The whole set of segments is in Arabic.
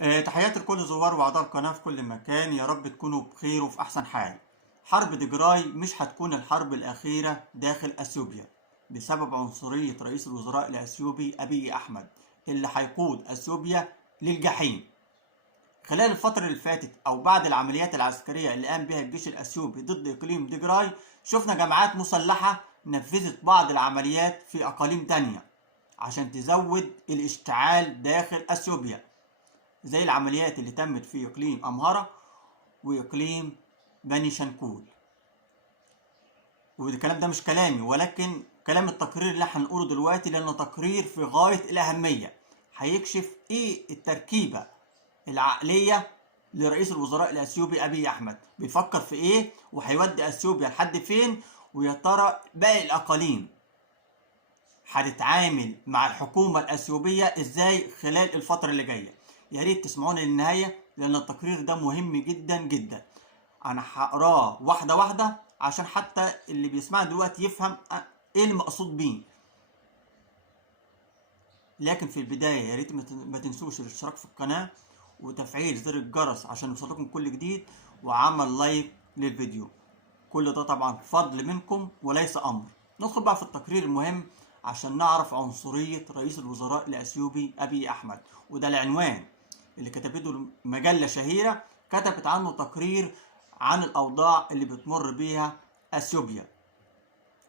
تحياتي لكل زوار واعضاء القناة في كل مكان، يا رب تكونوا بخير وفي احسن حال. حرب دجراي مش هتكون الحرب الاخيرة داخل اثيوبيا بسبب عنصرية رئيس الوزراء الاثيوبي ابي احمد اللي هيقود اثيوبيا للجحيم. خلال الفترة اللي فاتت او بعد العمليات العسكرية اللي قام بها الجيش الاثيوبي ضد اقليم دجراي، شفنا جماعات مسلحة نفذت بعض العمليات في اقاليم تانية عشان تزود الاشتعال داخل اثيوبيا، زي العمليات اللي تمت في إقليم أمهرة وإقليم بني شنكول. والكلام ده مش كلامي ولكن كلام التقرير اللي هنقوله دلوقتي، لأنه تقرير في غاية الأهمية، هيكشف إيه التركيبة العقلية لرئيس الوزراء الأثيوبي أبي أحمد، بيفكر في إيه وهيودي أثيوبيا لحد فين، ويا ترى باقي الأقاليم هتتعامل مع الحكومة الأثيوبية إزاي خلال الفترة اللي جاية. يا ريت تسمعوني للنهاية لأن التقرير ده مهم جدا جدا. أنا هقراه واحدة واحدة عشان حتى اللي بيسمعني دلوقتي يفهم إيه المقصود بيه. لكن في البداية يا ريت ما تنسوش الاشتراك في القناة وتفعيل زر الجرس عشان يوصلكم كل جديد، وعمل لايك للفيديو. كل ده طبعا فضل منكم وليس أمر. ندخل بقى في التقرير المهم عشان نعرف عنصرية رئيس الوزراء الأثيوبي أبي أحمد، وده العنوان اللي كتبته مجلة شهيرة كتبت عنه تقرير عن الأوضاع اللي بتمر بيها أثيوبيا،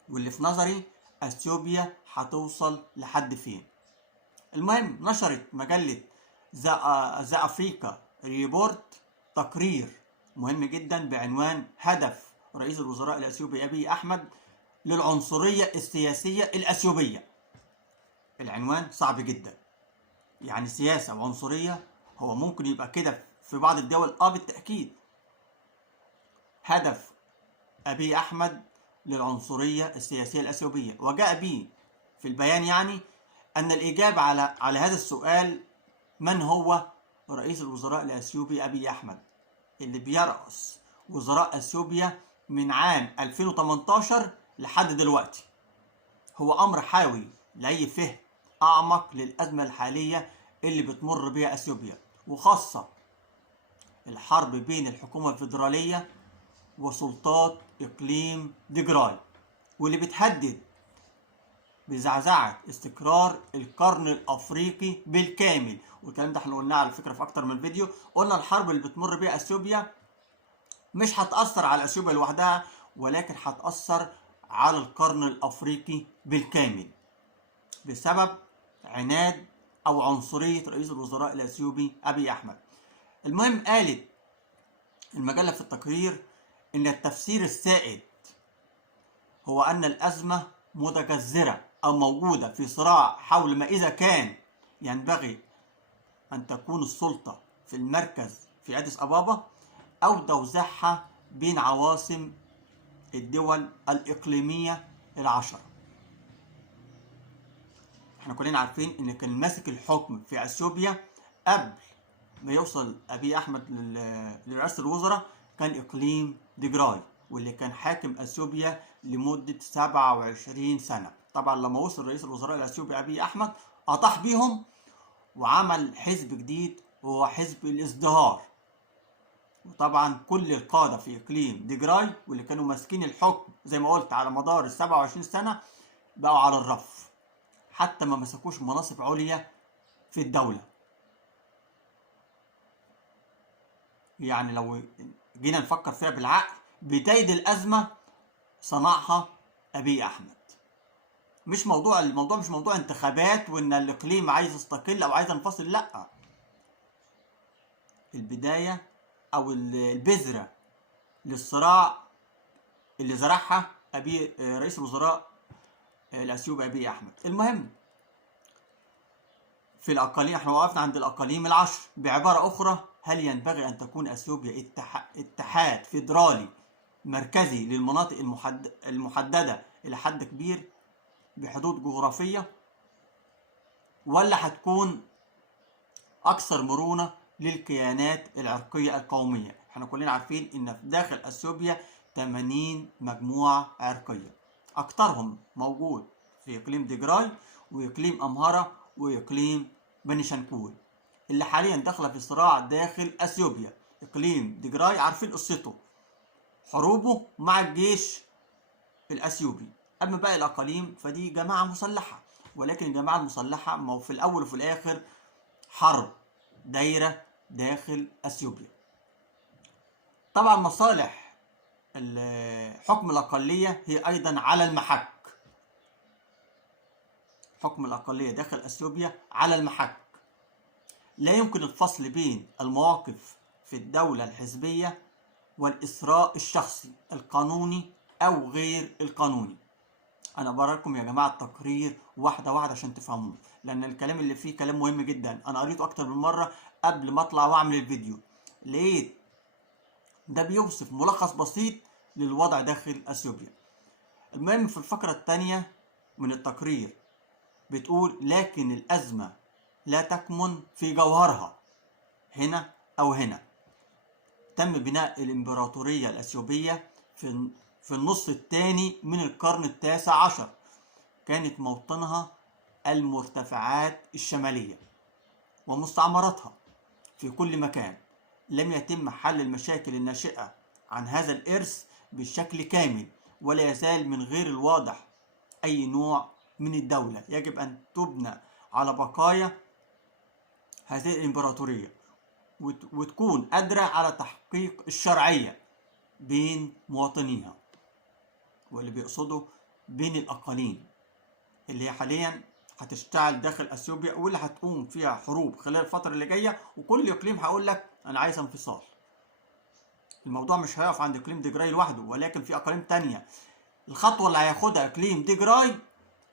واللي في نظري أثيوبيا هتوصل لحد فين. المهم، نشرت مجلة ذا أفريكا ريبورت تقرير مهم جدا بعنوان هدف رئيس الوزراء الأثيوبي أبي أحمد للعنصرية السياسية الأثيوبية. العنوان صعب جدا، يعني سياسة وعنصرية، هو ممكن يبقى كده في بعض الدول بالتأكيد. هدف أبي أحمد للعنصرية السياسية الأثيوبية، وجاء به في البيان يعني أن الإجابة على هذا السؤال، من هو رئيس الوزراء الأثيوبي أبي أحمد اللي بيرأس وزراء أثيوبيا من عام 2018 لحد دلوقتي، هو أمر حاوي لأي فهم أعمق للأزمة الحالية اللي بتمر بها أثيوبيا، وخاصة الحرب بين الحكومة الفيدرالية وسلطات إقليم دجراي، واللي بتهدد بزعزعة استقرار القرن الأفريقي بالكامل. والكلام ده احنا قلناه على فكرة في أكتر من فيديو. قلنا الحرب اللي بتمر بها أثيوبيا مش هتأثر على أثيوبيا لوحدها، ولكن هتأثر على القرن الأفريقي بالكامل بسبب عناد أو عنصرية رئيس الوزراء الأثيوبي أبي أحمد. المهم، قالت المجلة في التقرير إن التفسير السائد هو أن الأزمة متجذرة أو موجودة في صراع حول ما إذا كان ينبغي أن تكون السلطة في المركز في أديس أبابا أو توزيعها بين عواصم الدول الإقليمية العشرة. احنا كلنا عارفين ان كان ماسك الحكم في اثيوبيا قبل ما يوصل ابي احمد لرئاسة الوزراء كان اقليم دجراي، واللي كان حاكم اثيوبيا لمدة 27 سنة. طبعا لما وصل رئيس الوزراء الاثيوبي ابي احمد اطاح بيهم وعمل حزب جديد وهو حزب الازدهار. وطبعا كل القادة في اقليم دجراي واللي كانوا ماسكين الحكم زي ما قلت على مدار ال 27 سنة بقوا على الرف، حتى ما مسكوش مناصب عليا في الدولة. يعني لو جينا نفكر فيها بالعقل، بداية الأزمة صنعها أبي أحمد. الموضوع مش موضوع انتخابات وإن الإقليم عايز يستقل أو عايز ينفصل، لأ. البداية أو البذرة للصراع اللي زرعها رئيس الوزراء الأثيوبي أبي أحمد. المهم، في الأقاليم احنا وقفنا عند الأقاليم العشر. بعبارة أخرى، هل ينبغي أن تكون أثيوبيا اتحاد فيدرالي مركزي للمناطق المحددة إلى حد كبير بحدود جغرافية، ولا هتكون أكثر مرونة للكيانات العرقية القومية؟ احنا كلنا عارفين إن في داخل أثيوبيا 80 مجموعة عرقية، أكثرهم موجود في إقليم دجراي وإقليم أمهرة وإقليم بني شنكول. اللي حاليا داخله في صراع داخل اثيوبيا. اقليم ديجراي عارفين قصته، حروبه مع الجيش الاثيوبي. اما باقي الاقاليم فدي جماعه مسلحه، ولكن الجماعه المسلحه ما هو في الاول وفي الاخر حرب دايره داخل اثيوبيا. طبعا مصالح حكم الاقليه هي ايضا على المحك. حكم الاقليه داخل اثيوبيا على المحك. لا يمكن الفصل بين المواقف في الدوله الحزبيه والإثراء الشخصي القانوني أو غير القانوني. أنا براكم يا جماعة التقرير واحدة واحدة عشان تفهموه، لأن الكلام اللي فيه كلام مهم جدا. أنا قريته أكتر من مرة قبل ما أطلع وأعمل الفيديو، لقيت ده بيوصف ملخص بسيط للوضع داخل أثيوبيا. المهم في الفقرة الثانية من التقرير بتقول: لكن الأزمة لا تكمن في جوهرها هنا أو هنا. تم بناء الإمبراطورية الأثيوبية في النص الثاني من القرن التاسع عشر. كانت موطنها المرتفعات الشمالية ومستعمراتها في كل مكان. لم يتم حل المشاكل الناشئة عن هذا الإرث بشكل كامل، ولا يزال من غير الواضح أي نوع من الدولة يجب أن تبنى على بقايا هذه الإمبراطورية، وتكون قادرة على تحقيق الشرعية بين مواطنيها، واللي بيقصده بين الأقاليم اللي هي حاليا هتشتعل داخل أثيوبيا، واللي هتقوم فيها حروب خلال الفترة اللي جاية. وكل إقليم هقول لك أنا عايز انفصال. الموضوع مش هيقف عند إقليم ديجراي لوحده، ولكن في أقاليم تانية. الخطوة اللي هياخدها إقليم ديجراي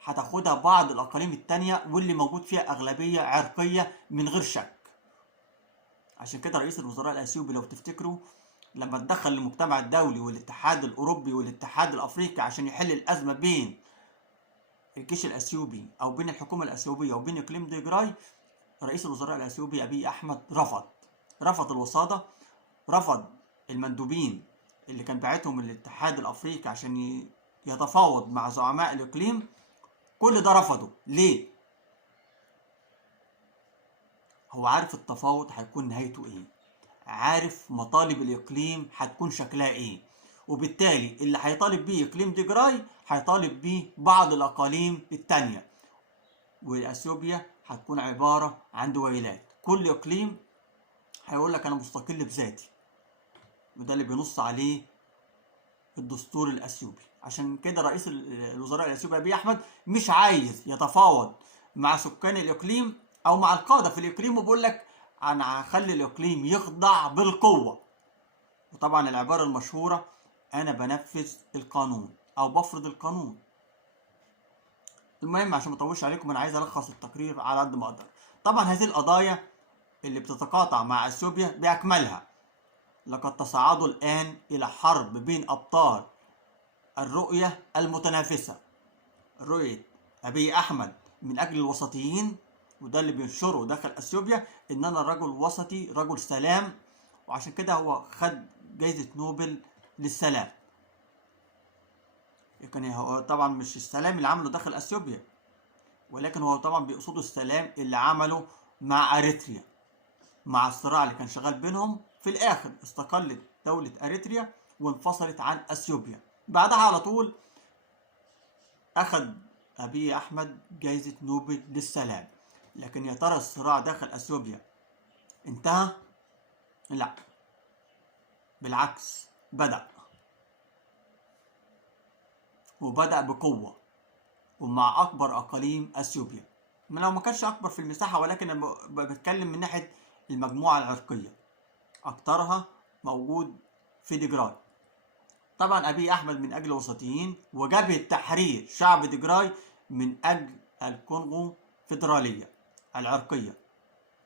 هتاخدها بعض الأقاليم التانية، واللي موجود فيها أغلبية عرقية من غير شك. عشان كده رئيس الوزراء الأثيوبي لو تفتكروا لما اتدخل المجتمع الدولي والاتحاد الأوروبي والاتحاد الأفريقي عشان يحل الأزمة بين الجيش الأثيوبي أو بين الحكومة الأثيوبية وبين إقليم ديجراي، رئيس الوزراء الأثيوبي أبي أحمد رفض الوساطة، رفض المندوبين اللي كان باعتهم الاتحاد الأفريقي عشان يتفاوض مع زعماء الإقليم. كل ده رفضه. ليه؟ هو عارف التفاوض هيكون نهايته ايه، عارف مطالب الاقليم هتكون شكلها ايه، وبالتالي اللي هيطالب بيه اقليم ديجراي هيطالب بيه بعض الاقاليم التانية، واثيوبيا هتكون عبارة عن دويلات. كل اقليم هيقول لك انا مستقل بذاتي، وده اللي بينص عليه الدستور الاثيوبي. عشان كده رئيس الوزراء الاثيوبي ابي احمد مش عايز يتفاوض مع سكان الاقليم او مع القاده في الاقليم، وبيقول لك انا هخلي الاقليم يخضع بالقوه. وطبعا العباره المشهوره انا بنفذ القانون او بفرض القانون. المهم عشان ما اطولش عليكم انا عايز الخص التقرير على قد ما اقدر. طبعا هذه القضايا اللي بتتقاطع مع اثيوبيا باكملها لقد تصاعدوا الان الى حرب بين ابطال الرؤيه المتنافسه. رؤيه ابي احمد من اجل الوسطيين، وده اللي بينشره داخل اثيوبيا ان انا رجل وسطي رجل سلام، وعشان كده هو خد جائزة نوبل للسلام. لكن هو طبعا مش السلام اللي عمله داخل اثيوبيا، ولكن هو طبعا بيقصده السلام اللي عمله مع اريتريا، مع الصراع اللي كان شغال بينهم. في الاخر استقلت دولة اريتريا وانفصلت عن اثيوبيا. بعدها على طول اخذ ابي احمد جائزة نوبل للسلام. لكن يا ترى الصراع داخل اثيوبيا انتهى؟ لا، بالعكس بدأ بقوة ومع أكبر أقاليم أثيوبيا. لو ما كانش أكبر في المساحة، ولكن أنا بتكلم من ناحية المجموعة العرقية أكترها موجود في ديجراي. طبعا أبي أحمد من أجل الوسطيين، وجبهة تحرير شعب ديجراي من أجل الكونغو فيدرالية العرقية،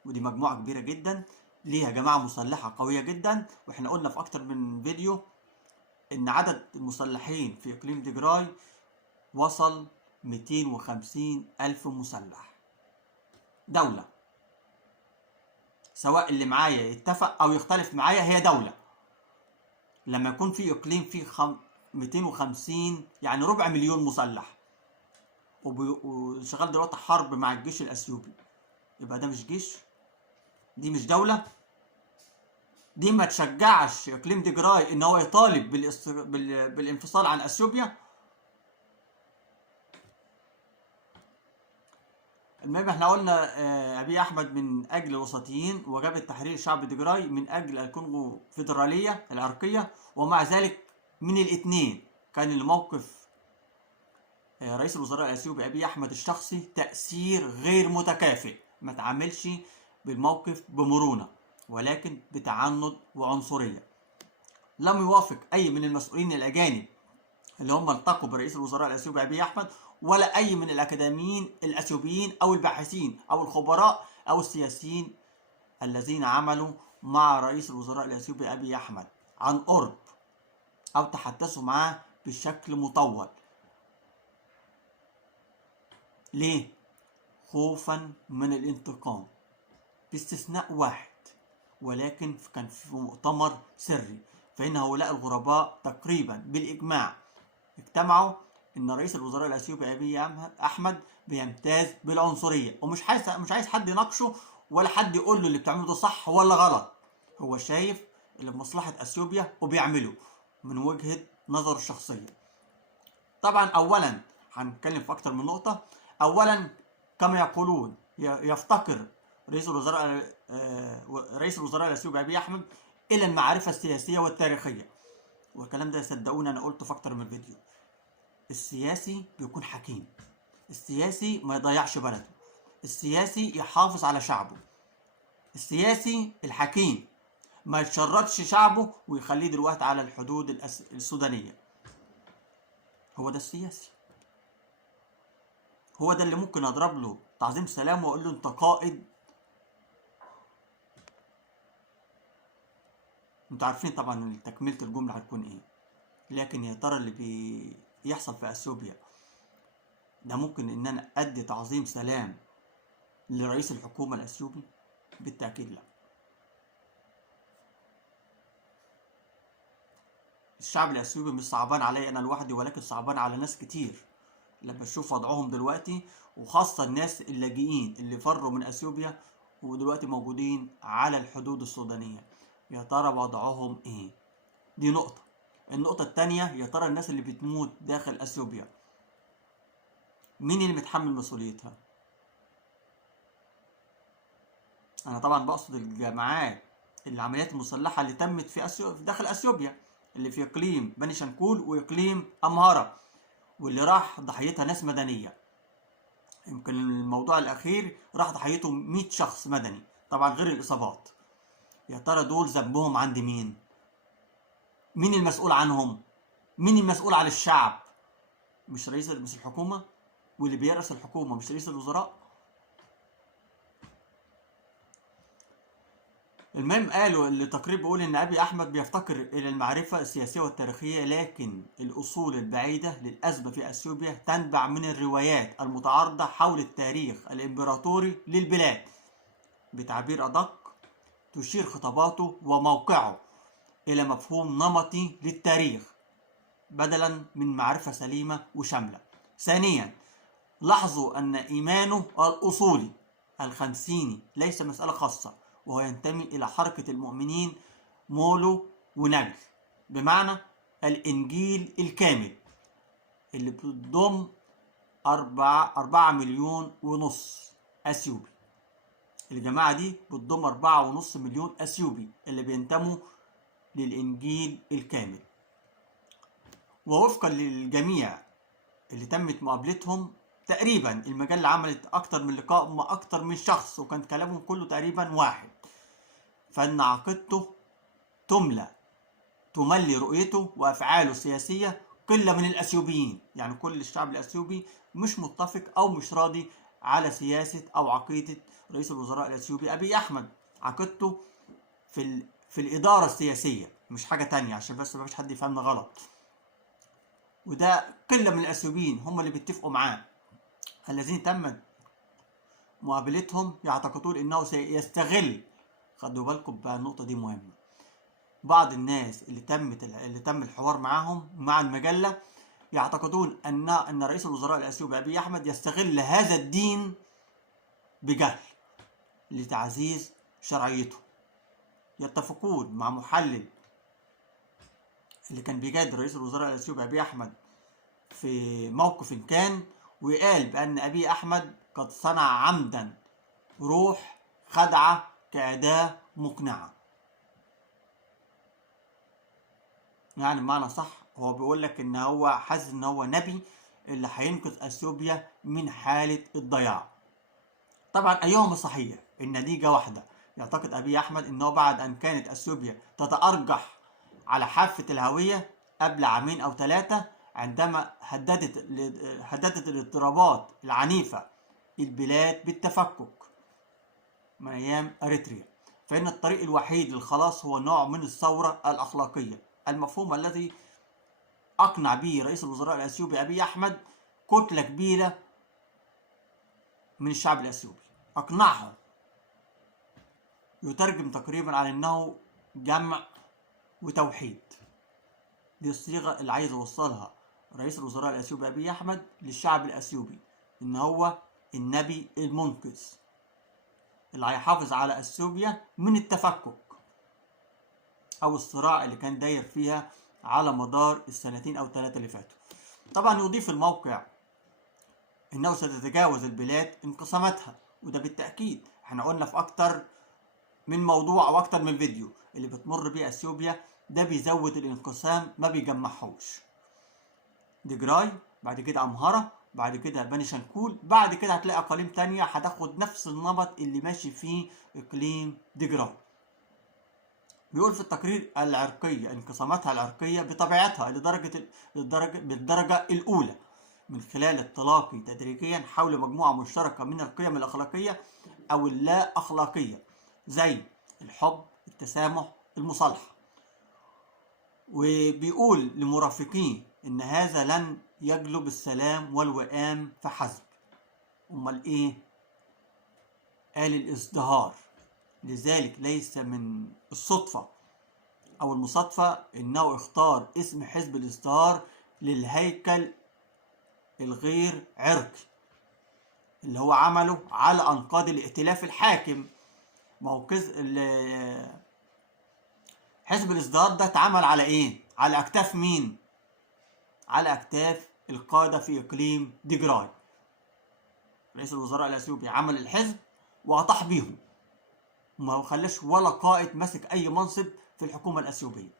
ودي مجموعة كبيرة جدا ليها جماعة مسلحة قوية جدا. واحنا قلنا في أكتر من فيديو إن عدد المسلحين في إقليم ديجراي وصل 250 ألف مسلح. دولة، سواء اللي معايا يتفق أو يختلف معايا، هي دولة. لما يكون في إقليم فيه 250 يعني ربع مليون مسلح وشغال دلوقتي حرب مع الجيش الأثيوبي، يبقى ده مش جيش؟ دي مش دولة؟ دي ما تشجعش اقليم تيجراي ان هو يطالب بالانفصال عن اثيوبيا؟ المهم احنا قلنا ابي احمد من اجل الوسطيين وجبهة تحرير شعب تيجراي من اجل الكونغو فيدرالية العرقية، ومع ذلك من الاثنين كان الموقف رئيس الوزراء الاثيوبي ابي احمد الشخصي تأثير غير متكافئ، ما تعاملش بالموقف بمرونة ولكن بتعنت وعنصرية. لم يوافق اي من المسؤولين الاجانب اللي هم التقوا برئيس الوزراء الاثيوبي ابي احمد، ولا اي من الاكاديميين الاثيوبيين او الباحثين او الخبراء او السياسيين الذين عملوا مع رئيس الوزراء الاثيوبي ابي احمد عن قرب او تحدثوا معاه بشكل مطول. ليه؟ خوفا من الانتقام، باستثناء واحد، ولكن كان في مؤتمر سري، فإن هؤلاء الغرباء تقريبا بالإجماع اجتمعوا إن رئيس الوزراء الأثيوبي أبي أحمد بيمتاز بالعنصرية، ومش عايز حد يناقشه ولا حد يقول له اللي بتعمله ده صح ولا غلط. هو شايف اللي في مصلحة أثيوبيا وبيعمله من وجهة نظر الشخصية. طبعا أولا هنتكلم في أكتر من نقطة. أولا كما يقولون يفتقر رئيس الوزراء الاثيوبي ابي احمد الى المعرفه السياسيه والتاريخيه، والكلام ده صدقوني انا قلته في اكتر من فيديو. السياسي بيكون حكيم، السياسي ما يضيعش بلده، السياسي يحافظ على شعبه، السياسي الحكيم ما يتشردش شعبه ويخليه دلوقتي على الحدود السودانيه. هو ده السياسي، هو ده اللي ممكن اضرب له تعظيم سلام واقول له انت قائد. انتوا عارفين طبعا تكملة الجملة هتكون ايه، لكن يا ترى اللي بيحصل في اثيوبيا ده ممكن ان انا ادي تعظيم سلام لرئيس الحكومة الاثيوبي؟ بالتأكيد لا. الشعب الاثيوبي مش صعبان عليا انا لوحدي، ولكن صعبان على ناس كتير لما اشوف وضعهم دلوقتي، وخاصة الناس اللاجئين اللي فروا من اثيوبيا ودلوقتي موجودين على الحدود السودانية. يا ترى وضعهم ايه؟ دي نقطة. النقطة التانية، يا ترى الناس اللي بتموت داخل اثيوبيا مين اللي متحمل مسؤوليتها؟ انا طبعا بقصد الجماعات العمليات المسلحة اللي تمت في داخل اثيوبيا، اللي في اقليم بني شنكول واقليم امهارة، واللي راح ضحيتها ناس مدنية. يمكن الموضوع الاخير راح ضحيته 100 شخص مدني، طبعا غير الاصابات. يا ترى دول ذنبهم عند مين؟ مين المسؤول عنهم؟ مين المسؤول عن الشعب؟ مش الحكومة؟ واللي بيرأس الحكومة مش رئيس الوزراء؟ المهم قالوا التقرير بيقول ان ابي احمد بيفتقر الى المعرفة السياسية والتاريخية، لكن الاصول البعيدة للأزمة في اثيوبيا تنبع من الروايات المتعارضة حول التاريخ الامبراطوري للبلاد. بتعبير ادق، تشير خطاباته وموقعه إلى مفهوم نمطي للتاريخ بدلا من معرفة سليمة وشاملة. ثانيا، لاحظوا أن إيمانه الأصولي الخمسيني ليس مسألة خاصة، وهو ينتمي إلى حركة المؤمنين مولو ونجل، بمعنى الإنجيل الكامل اللي بتضم 4 مليون ونص أثيوبي. الجماعة دي بتضم 4.5 مليون أثيوبي اللي بينتموا للإنجيل الكامل. ووفقا للجميع اللي تمت مقابلتهم، تقريبا المجلة عملت أكتر من لقاء مع أكتر من شخص، وكان كلامهم كله تقريبا واحد، فإن عقيدته تملي رؤيته وأفعاله السياسية قلة من الأثيوبيين. يعني كل الشعب الأثيوبي مش متفق أو مش راضي على سياسة أو عقيدة رئيس الوزراء الأثيوبي أبي أحمد. عقيدته في الإدارة السياسية، مش حاجة تانية، عشان بس مفيش حد يفهمنا غلط. وده قلة من الأثيوبيين هم اللي بيتفقوا معاه، الذين تمت مقابلتهم يعتقدون إنه سيستغل. خدوا بالكم بقى، النقطة دي مهمة. بعض الناس اللي تم الحوار معاهم مع المجلة يعتقدون أن رئيس الوزراء الأثيوبي أبي أحمد يستغل هذا الدين بجهل لتعزيز شرعيته. يتفقون مع محلل اللي كان بيجادل رئيس الوزراء الأثيوبي أبي أحمد في موقف كان، وقال بأن أبي أحمد قد صنع عمدا روح خدعة كأداة مقنعة. يعني بمعنى صح هو بيقول لك ان هو حاسس ان هو نبي اللي هينقذ اثيوبيا من حالة الضياع. طبعا ايهما صحيح؟ النتيجة واحدة. يعتقد ابي احمد انه بعد ان كانت اثيوبيا تتأرجح على حافة الهوية قبل عامين او 3، عندما هددت الاضطرابات العنيفة البلاد بالتفكك من ايام اريتريا، فان الطريق الوحيد للخلاص هو نوع من الثورة الاخلاقية، المفهوم الذي أقنع به رئيس الوزراء الأثيوبي أبي أحمد كتلة كبيرة من الشعب الأثيوبي. أقنعهم، يترجم تقريبا على أنه جمع وتوحيد. دي الصيغة اللي عايز يوصلها رئيس الوزراء الأثيوبي أبي أحمد للشعب الأثيوبي، إن هو النبي المنقذ اللي هيحافظ على أثيوبيا من التفكك أو الصراع اللي كان داير فيها على مدار السنتين أو 3 اللي فاتوا. طبعا يضيف الموقع إنه ستتجاوز البلاد انقساماتها، وده بالتأكيد احنا قلنا في أكتر من موضوع أو أكتر من فيديو اللي بتمر بيه أثيوبيا ده بيزود الانقسام ما بيجمعهوش. ديجراي، بعد كده أمهرة، بعد كده بني شنكول، بعد كده هتلاقي أقاليم تانية هتاخد نفس النمط اللي ماشي فيه إقليم ديجراي. بيقول في التقرير العرقية انقساماتها العرقية بطبيعتها بالدرجة الأولى من خلال التلاقي تدريجيا حول مجموعة مشتركة من القيم الأخلاقية أو اللا أخلاقية زي الحب، التسامح، المصالحة. وبيقول لمرافقيه إن هذا لن يجلب السلام والوئام فحسب. أمال إيه؟ قال الازدهار. لذلك ليس من الصدفة أو المصادفة إنه اختار اسم حزب الازدهار للهيكل الغير عرقي اللي هو عمله على أنقاض الائتلاف الحاكم. ما هو حزب الازدهار ده اتعمل على إيه؟ على أكتاف مين؟ على أكتاف القادة في إقليم ديجراي. رئيس الوزراء الأثيوبي عمل الحزب وأطاح بيهم، وما خلاش ولا قائد مسك أي منصب في الحكومة الأثيوبية.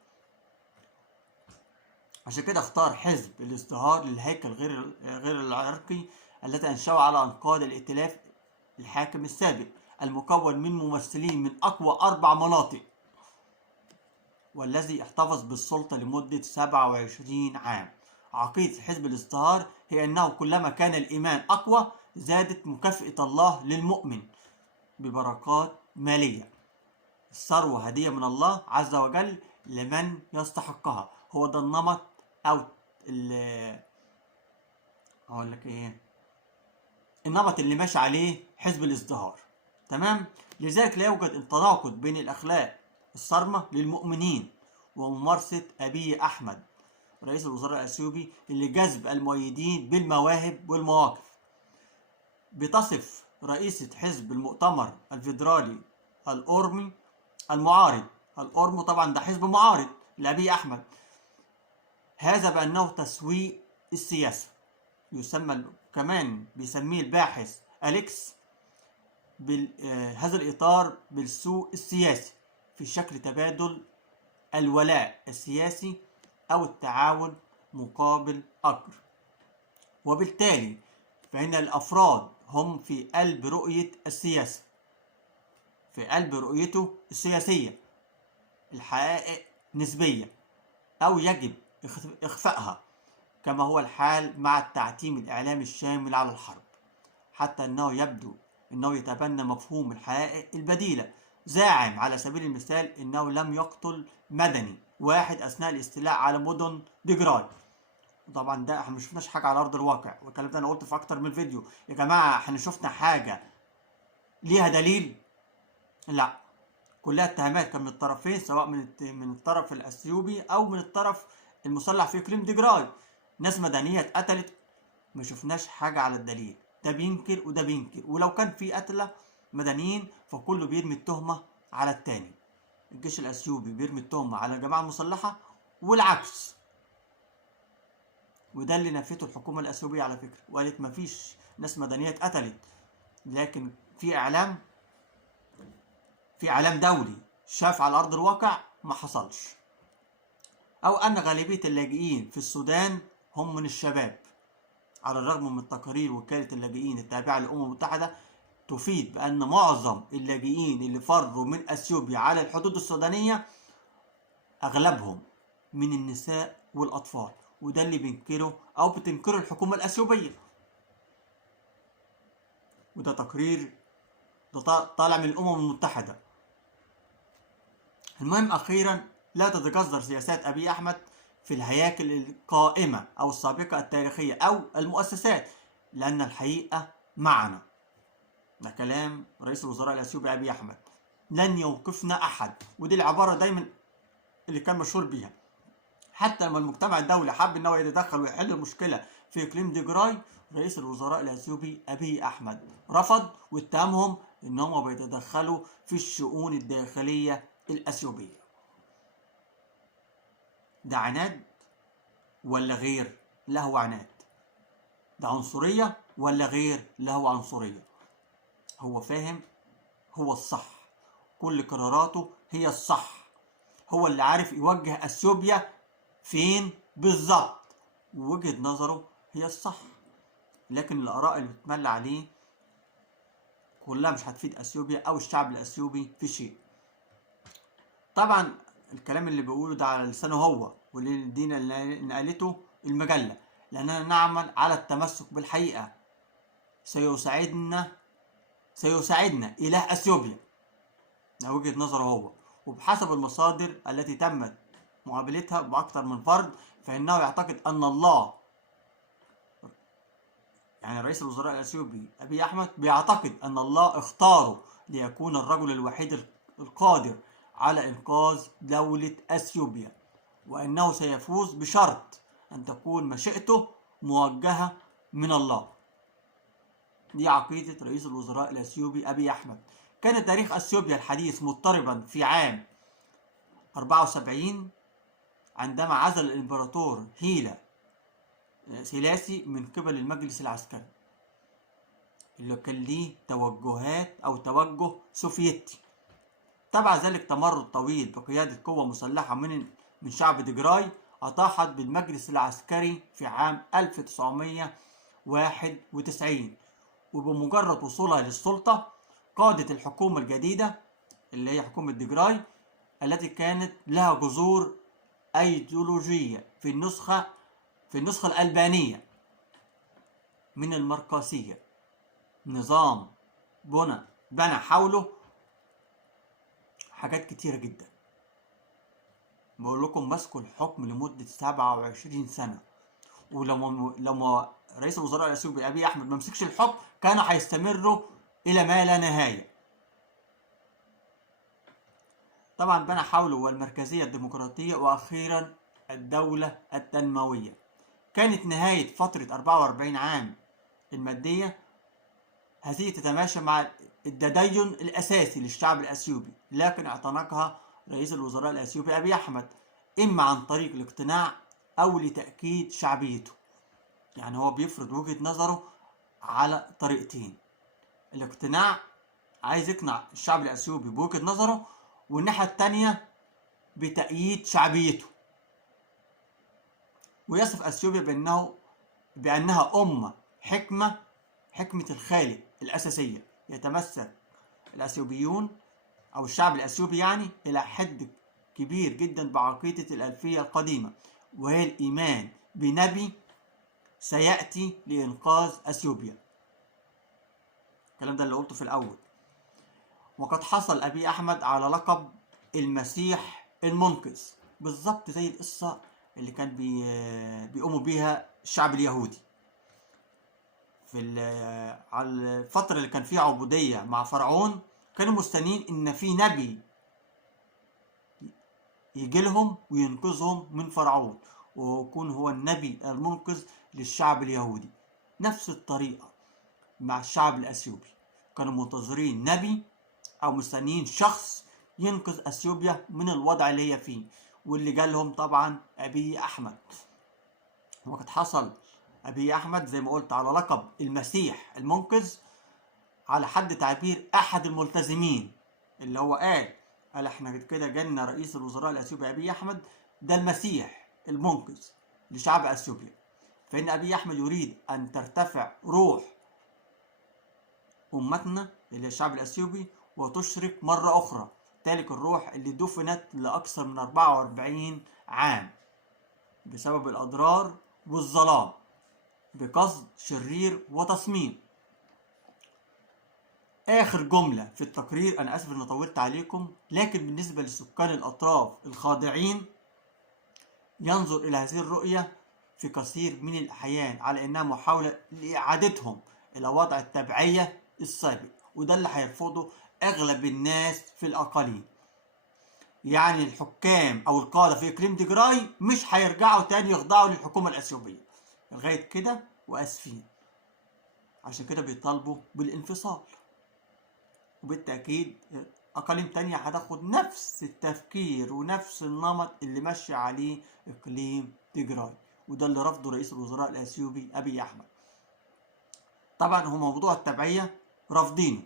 عشان كده اختار حزب الازدهار للهيكل غير العرقي الذي أنشأه على أنقاض الائتلاف الحاكم السابق، المكون من ممثلين من أقوى 4 مناطق، والذي احتفظ بالسلطة لمدة 27 عام. عقيدة حزب الازدهار هي أنه كلما كان الإيمان أقوى زادت مكافأة الله للمؤمن ببركات مالية. الثروة هدية من الله عز وجل لمن يستحقها. هو ده النمط أو أقول لك إيه، النمط اللي ماشي عليه حزب الازدهار. تمام؟ لذلك لا يوجد تناقض بين الأخلاق الصارمة للمؤمنين وممارسة أبي أحمد رئيس الوزراء الأثيوبي اللي جذب المؤيدين بالمواهب والمواقف. بتصف رئيسة حزب المؤتمر الفيدرالي الأورمي المعارض، الأورمو طبعا ده حزب معارض لأبي أحمد، هذا بأنه تسويق السياسة. يسمى كمان بيسميه الباحث أليكس هذا الإطار بالسوق السياسي في شكل تبادل الولاء السياسي أو التعاون مقابل أجر. وبالتالي فإن الأفراد هم في قلب رؤية السياسة، في قلب رؤيته السياسية. الحقائق نسبية أو يجب إخفائها، كما هو الحال مع التعتيم الإعلامي الشامل على الحرب، حتى أنه يبدو أنه يتبنى مفهوم الحقائق البديلة، زاعم على سبيل المثال أنه لم يقتل مدني واحد أثناء الاستيلاء على مدن ديجراي. وطبعا ده احنا مشفناش حاجة على أرض الواقع، والكلام ده أنا قلت في أكتر من فيديو. يا جماعة احنا شفنا حاجة ليها دليل؟ لا، كلها اتهامات كان من الطرفين، سواء من الطرف الأثيوبي أو من الطرف المسلح في إقليم ديجراي. ناس مدنية اتقتلت، ما شفناش حاجة على الدليل. ده بينكر وده بينكر، ولو كان في قتلة مدنيين فكله بيرمي التهمة على التاني. الجيش الأثيوبي بيرمي التهمة على الجماعة المسلحة والعكس. وده اللي نفته الحكومة الأثيوبية على فكرة، وقالت مفيش ناس مدنية اتقتلت، لكن في إعلام دولي شاف على أرض الواقع ما حصلش. أو أن غالبية اللاجئين في السودان هم من الشباب، على الرغم من تقارير وكالة اللاجئين التابعة للأمم المتحدة تفيد بأن معظم اللاجئين اللي فروا من أثيوبيا على الحدود السودانية أغلبهم من النساء والأطفال، وده اللي بينكره أو بتنكره الحكومة الأثيوبية. وده تقرير ده طالع من الأمم المتحدة. المهم أخيرا، لا تتجذر سياسات أبي أحمد في الهياكل القائمة أو السابقة التاريخية أو المؤسسات، لأن الحقيقة معنا. ده كلام رئيس الوزراء الأثيوبي أبي أحمد. لن يوقفنا أحد، ودي العبارة دايما اللي كان مشهور بيها. حتى لما المجتمع الدولي حب ان هو يتدخل ويحل المشكله في اقليم ديجراي، رئيس الوزراء الاثيوبي ابي احمد رفض واتهمهم ان هم بيتدخلوا في الشؤون الداخليه الاثيوبيه. ده عناد ولا غير؟ لا هو عناد. ده عنصريه ولا غير؟ لا هو عنصريه. هو فاهم، هو الصح، كل قراراته هي الصح، هو اللي عارف يوجه اثيوبيا فين بالظبط، ووجهة نظره هي الصح. لكن الآراء اللي بتملى عليه كلها مش هتفيد أثيوبيا أو الشعب الأثيوبي في شيء. طبعا الكلام اللي بيقوله ده على لسانه هو، واللي دي نقلته المجلة، لأننا نعمل على التمسك بالحقيقة. سيساعدنا إله أثيوبيا، ده وجهة نظره هو، وبحسب المصادر التي تمت مقابلتها بأكثر من فرد، فإنه يعتقد أن الله، يعني رئيس الوزراء الأثيوبي أبي أحمد بيعتقد أن الله اختاره ليكون الرجل الوحيد القادر على إنقاذ دولة أثيوبيا، وأنه سيفوز بشرط أن تكون مشيئته موجهة من الله. دي عقيدة رئيس الوزراء الأثيوبي أبي أحمد. كان تاريخ أثيوبيا الحديث مضطربا في عام 74 عندما عزل الإمبراطور هيلا سيلاسي من قبل المجلس العسكري، اللي كان ليه توجهات أو توجه سوفيتي. تبع ذلك تمرد طويل بقيادة قوة مسلحة من شعب ديجراي أطاحت بالمجلس العسكري في عام 1991. وبمجرد وصولها للسلطة قادت الحكومة الجديدة اللي هي حكومة ديجراي، التي كانت لها جذور أيديولوجية في النسخة الألبانية من الماركسية، نظام بنى حوله حاجات كتيرة جدا. بقول لكم مسكوا الحكم لمدة 27 سنة، ولما رئيس الوزراء الأثيوبي أبي أحمد ما مسكش الحكم كانوا هيستمروا إلى ما لا نهاية. طبعا بنى حوله والمركزية الديمقراطية، وأخيرا الدولة التنموية. كانت نهاية فترة 44 عام المادية هذه تتماشى مع التدين الأساسي للشعب الأثيوبي، لكن اعتنقها رئيس الوزراء الأثيوبي أبي أحمد إما عن طريق الاقتناع أو لتأكيد شعبيته. يعني هو بيفرض وجهة نظره على طريقتين: الاقتناع، عايز يقنع الشعب الأثيوبي بوجهة نظره، والناحية التانية بتأييد شعبيته. ويصف أثيوبيا بأنها أمة حكمة الخالق الأساسية. يتمسك الأثيوبيون أو الشعب الأثيوبي يعني إلى حد كبير جدا بعقيدة الألفية القديمة، وهي الإيمان بنبي سيأتي لإنقاذ أثيوبيا. الكلام ده اللي قلته في الأول. وقد حصل أبي أحمد على لقب المسيح المنقذ، بالظبط زي القصة اللي كان بيقوموا بيها الشعب اليهودي على الفترة اللي كان فيها عبودية مع فرعون. كانوا مستنين إن في نبي يجي لهم وينقذهم من فرعون، ويكون هو النبي المنقذ للشعب اليهودي. نفس الطريقة مع الشعب الأثيوبي، كانوا منتظرين نبي أو مستنيين شخص ينقذ اثيوبيا من الوضع اللي هي فيه، واللي جالهم طبعا ابي احمد. وقد حصل ابي احمد زي ما قلت على لقب المسيح المنقذ، على حد تعبير احد الملتزمين اللي هو قال احنا كده جالنا رئيس الوزراء الاثيوبي ابي احمد ده المسيح المنقذ لشعب اثيوبيا. فان ابي احمد يريد ان ترتفع روح امتنا اللي هي الشعب الاثيوبي وتشرق مره اخرى تلك الروح اللي دفنت لاكثر من 44 عام بسبب الاضرار والظلام بقصد شرير وتصميم. آخر جملة في التقرير، أنا آسف إني طولت عليكم، لكن بالنسبة لسكان الأطراف الخاضعين ينظر إلى هذه الرؤية في كثير من الأحيان على إنها محاولة لإعادتهم إلى وضع التبعية السابق، وده اللي هيرفضه أغلب الناس في الأقاليم. يعني الحكام أو القادة في إقليم تيجراي مش هيرجعوا تاني يخضعوا للحكومة الأثيوبية لغاية كده، وآسفين. عشان كده بيطالبوا بالانفصال، وبالتأكيد أقاليم تانية هتاخد نفس التفكير ونفس النمط اللي ماشي عليه إقليم تيجراي، وده اللي رفضه رئيس الوزراء الأثيوبي أبي أحمد. طبعا هو موضوع التبعية رافضينه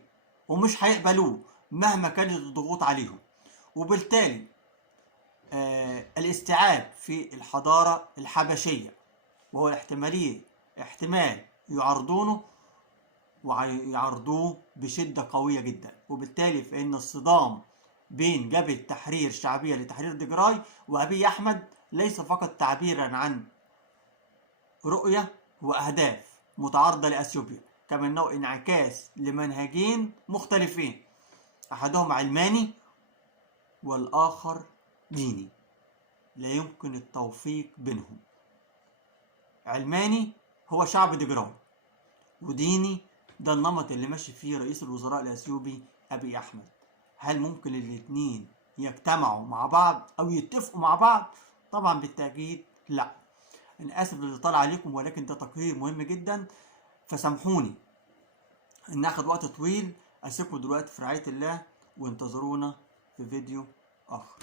ومش هيقبلوه مهما كانت الضغوط عليهم، وبالتالي الاستيعاب في الحضارة الحبشية وهو احتمال يعرضونه ويعرضوه بشدة قوية جدا. وبالتالي فإن الصدام بين جبهة تحرير الشعبية لتحرير تيجراي وأبي أحمد ليس فقط تعبيرا عن رؤية وأهداف متعارضة لأثيوبيا، كما أنه انعكاس لمنهجين مختلفين، أحدهم علماني والآخر ديني لا يمكن التوفيق بينهم. علماني هو شعب تيجراي، وديني ده النمط اللي ماشي فيه رئيس الوزراء الأثيوبي أبي أحمد. هل ممكن الاثنين يجتمعوا مع بعض أو يتفقوا مع بعض؟ طبعا بالتأكيد لا. أنا آسف للإطالة عليكم، ولكن ده تقرير مهم جدا، فسامحوني إن أخد وقت طويل. أسيبكم دلوقتي في رعاية الله، وانتظرونا في فيديو آخر.